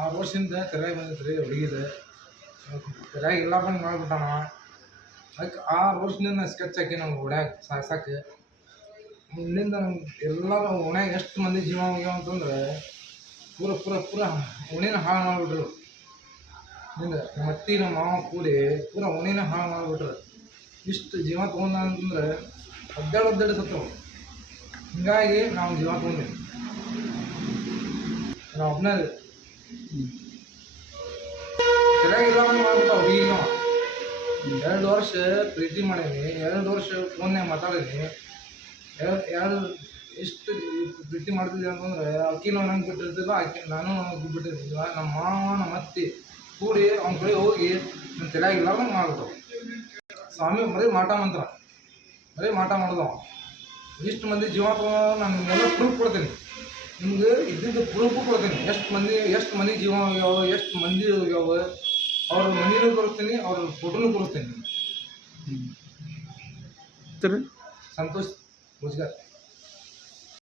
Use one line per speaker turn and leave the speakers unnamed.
ಆರು ವರ್ಷದಿಂದ ಕರೆಯಾಗಿ ಬಂದಿತ್ತು ರೀ ಹುಡುಗಿದ ಎಲ್ಲ ಬಂದು ಮಾಡ್ಬಿಟ್ಟಾನ. ಅದಕ್ಕೆ ಆರು ವರ್ಷದಿಂದ ಸ್ಕೆಚ್ ಹಾಕಿ ನಾವು ಓಡ್ಯಾಗ ಸಾಯ್ಸಕ್ಕೆ ಮುಂದಿಂದ ನಮ್ಗೆ ಎಲ್ಲರೂ ಓಣ್ಯಾಗ ಎಷ್ಟು ಮಂದಿ ಜೀವ ಹೋಗ್ಯಾವ ಅಂತಂದ್ರೆ ಪೂರ ಪೂರ ಪೂರ ಓಣಿನ ಹಾಳು ಮಾಡಿಬಿಟ್ರು. ಹಿಂದೆ ನಮ್ಮ ಅತ್ತಿ, ನಮ್ಮ ಮಾವ ಕೂಡಿ ಪೂರ ಓಣಿನ ಹಾಳು ಮಾಡಿಬಿಟ್ರು. ಇಷ್ಟು ಜೀವ ತೊಗೊಂಡ ಅಂತಂದ್ರೆ ಒದ್ದಾಡ ಒದ್ದಾಡಿ ಸತ್ತವು ಹಿಂಗಾಗಿ ನಾವು ಜೀವ ತೊಗೊಂಡಿವಿ. ನಾವು ಒಬ್ಬನೇ ಸರಿಯಾಗಿಲ್ಲ ಮಾಡ್ಬಿಟ್ಟು ಹುಡುಗಿನ ಎರಡು ವರ್ಷ ಪ್ರೀತಿ ಮಾಡೀನಿ ಎರಡು ವರ್ಷ ಫೋನ್ಯಾಗ ಮಾತಾಡೀನಿ ಎರಡು ಎಷ್ಟು ಪ್ರೀತಿ ಮಾಡ್ತಿದ್ದೆ ಅಂತಂದ್ರೆ ಆಕಿನೂ ನಂಗೆ ಬಿಟ್ಟಿರ್ತಿಲ್ಲ ಆಕಿ ನಾನು ಅವ್ನಿಗೆ ಬಿಟ್ಟಿರ್ತಿಲ್ಲ ನಮ್ಮ ಮಾವ, ನಮ್ಮ ಅತ್ತಿ ಕೂಡಿ ಅವ್ನ ಕಡೆ ಹೋಗಿ ನನ್ನ ತಲೆಯಾಗಿಲ್ಲ ನಂಗೆ ಮಾಡ್ಬಿಟ್ಟು ಸ್ವಾಮಿ ಬರೀ ಮಾಟ ಮಂತ್ರ. ಬರೀ ಮಾಟ ಮಾಡೋದು. ಅವ. ಇಷ್ಟು ಮಂದಿ ಜೀವಾತ್ಮ ನಾನು ಎಲ್ಲ ಪ್ರೂಫ್ ಕೊಡ್ತೀನಿ. ನಿಮ್ಗೆ ಇದ್ದಿದ್ದು ಪ್ರೂಫು ಕೊಡ್ತೀನಿ. ಎಷ್ಟು ಮಂದಿ ಎಷ್ಟು ಮನೆ ಜೀವ ಆಗ್ಯಾವ ಎಷ್ಟು ಮಂದಿ ಹೋಗ್ಯಾವ ಅವ್ರ ಮನೆಯೂ ತೋರಿಸ್ತೀನಿ ಅವ್ರ ಫೋಟೋನು
ಕೊಡ್ತೀನಿ
ಸಂತೋಷ್ ಮುಜ್ಗರ್.